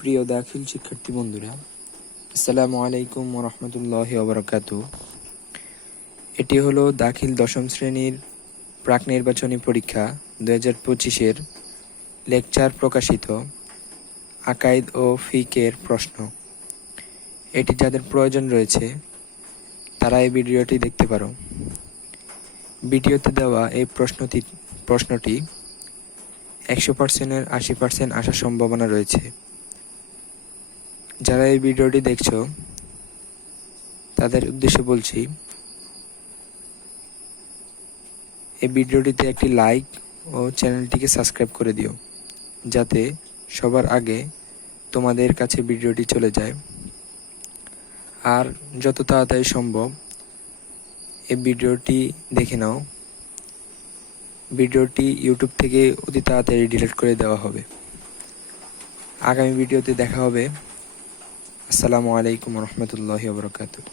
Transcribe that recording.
প্রিয় দাখিল শিক্ষার্থী বন্ধুরা, আসসালামু আলাইকুম ওয়া রাহমাতুল্লাহি ওয়া বারাকাতুহু। এটি হলো দাখিল দশম শ্রেণীর প্রাক নির্বাচনী পরীক্ষা 2025-এর লেকচার প্রকাশিত আকাইদ ও ফিকহের প্রশ্ন। এটি যাদের প্রয়োজন রয়েছে তারা এই ভিডিওটি দেখতে পারো। ভিডিওতে দেওয়া এই প্রশ্নটি 100%-এর 80% আসার সম্ভাবনা রয়েছে। যারা এই ভিডিওটি দেখছো তাদের উদ্দেশ্যে বলছি, এই ভিডিওটিতে একটি লাইক ও চ্যানেলটিকে সাবস্ক্রাইব করে দিও, যাতে সবার আগে তোমাদের কাছে ভিডিওটি চলে যায়। আর যত তাড়াতাড়ি সম্ভব এই ভিডিওটি দেখে নাও। ভিডিওটি ইউটিউব থেকে অতি তাড়াতাড়ি ডিলিট করে দেওয়া হবে। আগামী ভিডিওতে দেখা হবে। আসসালামু আলাইকুম ওয়া রাহমাতুল্লাহি ওয়া বারাকাতুহু।